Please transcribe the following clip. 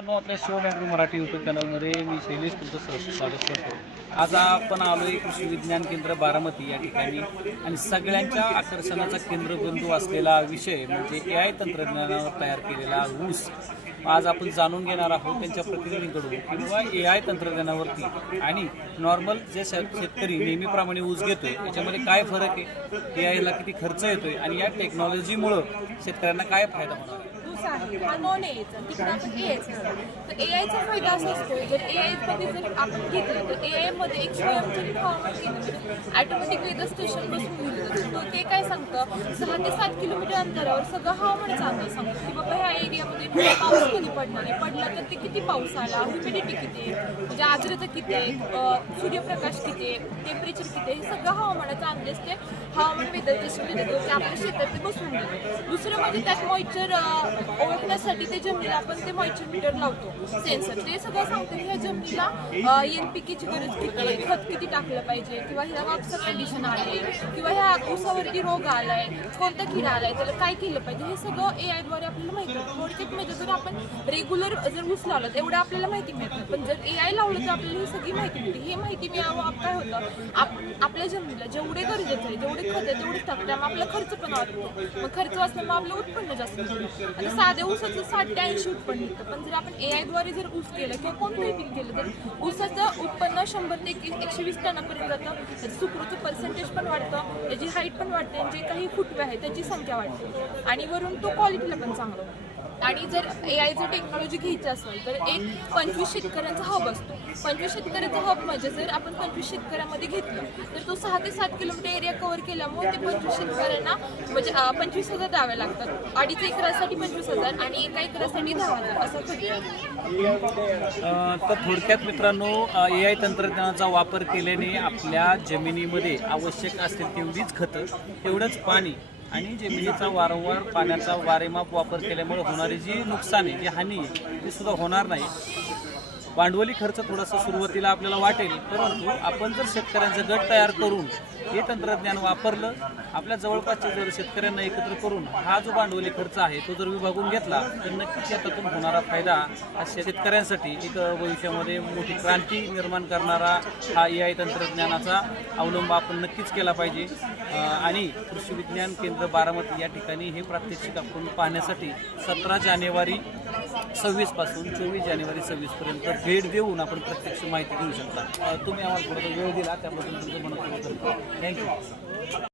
मित्रांनो आपल्या शिव मराठी यूट्यूब चॅनलमध्ये मी शैलेश तुमचं सहर्ष स्वागत करतो. आज आपण आलो आहे कृषी विज्ञान केंद्र बारामती या ठिकाणी. आणि सगळ्यांच्या आकर्षणाचा केंद्रबिंदू असलेला विषय म्हणजे ए आय तंत्रज्ञानावर तयार केलेला ऊस. आज आपण जाणून घेणार आहोत त्यांच्या प्रतिनिधींकडून किंवा ए आय तंत्रज्ञानावरती. आणि नॉर्मल जे शेतकरी नेहमीप्रमाणे ऊस घेतोय याच्यामध्ये काय फरक आहे? ए आयला किती खर्च येतोय? आणि या टेक्नॉलॉजीमुळं शेतकऱ्यांना काय फायदा होणार आहे? ऊस आहे. हा नॉन एचा तिकडे आपण एआयचा तर एआयचा फायदा असा असतो जर एआयमध्ये जर आपण घेतलं तर एआयमध्ये एक स्वयंचलित हवामान केंद्र ऑटोमॅटिकली इथं स्टेशन बसून गेलं तर तो ते काय सांगतं? सहा ते सात किलोमीटर अंतरावर सगळं हवामान चांगलं सांगतो. की बाबा ह्या एरियामध्ये पाऊस कधी पडणार आहे? पडला तर ते किती पाऊस आला? ह्युमिडिटी किती आहे? म्हणजे आर्द्रता किती आहे? सूर्यप्रकाश किती आहे? टेम्परेचर किती आहे? हे सगळं हवामानाचं अंदाज ते हवामान वेदर स्टेशन देतो ते आपल्या शेतात ते बसून देतो दुसरं म्हणजे त्यात मॉइचर ओळखण्यासाठी ते जमिनीला आपण ते मॉइचर मीटर लावतो. सेन्सर ते सगळं सांगतो की ह्या जमिनीला एनपीकेची गरज किती खत किती टाकलं पाहिजे? किंवा ह्या वापसा कंडिशन आहे किंवा ऊसावरती रोग आलाय कोणता किडा आलाय त्याला काय केलं पाहिजे हे सगळं ए आयद्वारे आपल्याला माहिती थोडक्यात म्हणजे जर आपण रेग्युलर जर ऊस लावलं तर एवढं आपल्याला माहिती मिळतं पण जर ए आय लावलं तर आपल्याला ही सगळी माहिती मिळते. ही माहिती मिळावं आप- काय होतं? आप आपल्या जमिनीला जेवढे गरजेचं आहे जेवढे खत आहे तेवढे टाकतं मग आपला खर्च पण वाढतो. मग खर्च वाचल्यामुळे आपलं उत्पन्न जास्त आता साध्या ऊसाचं साठ ते ऐंशी उत्पन्न निघतं पण जर आपण ए आयद्वारे जर ऊस केलं किंवा कोणतंही पीक केलं तर ऊसाचं उत्पन्न शंभर ते एकशे वीस टनापर्यंत जातं. त्याचं सुक्रोचं पर्सेंटेज पण वाढतं. त्याची हाईट पण वाढते आणि जे काही फुटवे आहे त्याची संख्या वाढते आणि वरून तो क्वालिटीला पण चांगला होतो. आणि जर ए आय जर टेक्नॉलॉजी घ्यायची असेल तर एक पंचवीस शेतकऱ्यांचा हब असतो. पंचवीस शेतकऱ्याचा हब म्हणजे जर आपण पंचवीस शेतकऱ्यामध्ये घेतलं तर तो सहा ते सात किलोमीटर एरिया कव्हर केल्यामुळे ते पंचवीस शेतकऱ्यांना म्हणजे पंचवीस हजार द्यावे लागतात. अडीच एकरासाठी पंचवीस हजार आणि एका एकरासाठी दहा हजार असं तर थोडक्यात मित्रांनो ए आय तंत्रज्ञानाचा वापर केल्याने आपल्या जमिनीमध्ये आवश्यक असतील तेवढीच खतं तेवढंच पाणी आणि जमिनीचा वारंवार पाण्याचा वारेमाप वापर केल्यामुळे होणारी जी नुकसान आहे जी हानी आहे ती सुद्धा होणार नाही. भांडवली खर्च थोडासा सुरुवातीला आपल्याला वाटेल परंतु आपण जर शेतकऱ्यांचा गट तयार करून हे तंत्रज्ञान वापरलं आपल्या जवळपासच्या जर शेतकऱ्यांना एकत्र करून हा जो भांडवली खर्च आहे तो जर विभागून घेतला तर नक्कीच यातून होणारा फायदा हा शेतकऱ्यांसाठी एक भविष्यामध्ये मोठी क्रांती निर्माण करणारा हा ए आय तंत्रज्ञानाचा अवलंब आपण नक्कीच केला पाहिजे. आणि कृषी विज्ञान केंद्र बारामती या ठिकाणी हे प्रात्यक्षिक आपण पाहण्यासाठी सतरा जानेवारी सव्वीसपासून चोवीस जानेवारी सव्वीसपर्यंत भेट देऊन आपण प्रत्यक्ष माहिती घेऊ शकता. तुम्ही आम्हाला थोडासा वेळ दिला त्याबद्दल तुमचं मनपूर्वक थँक्यू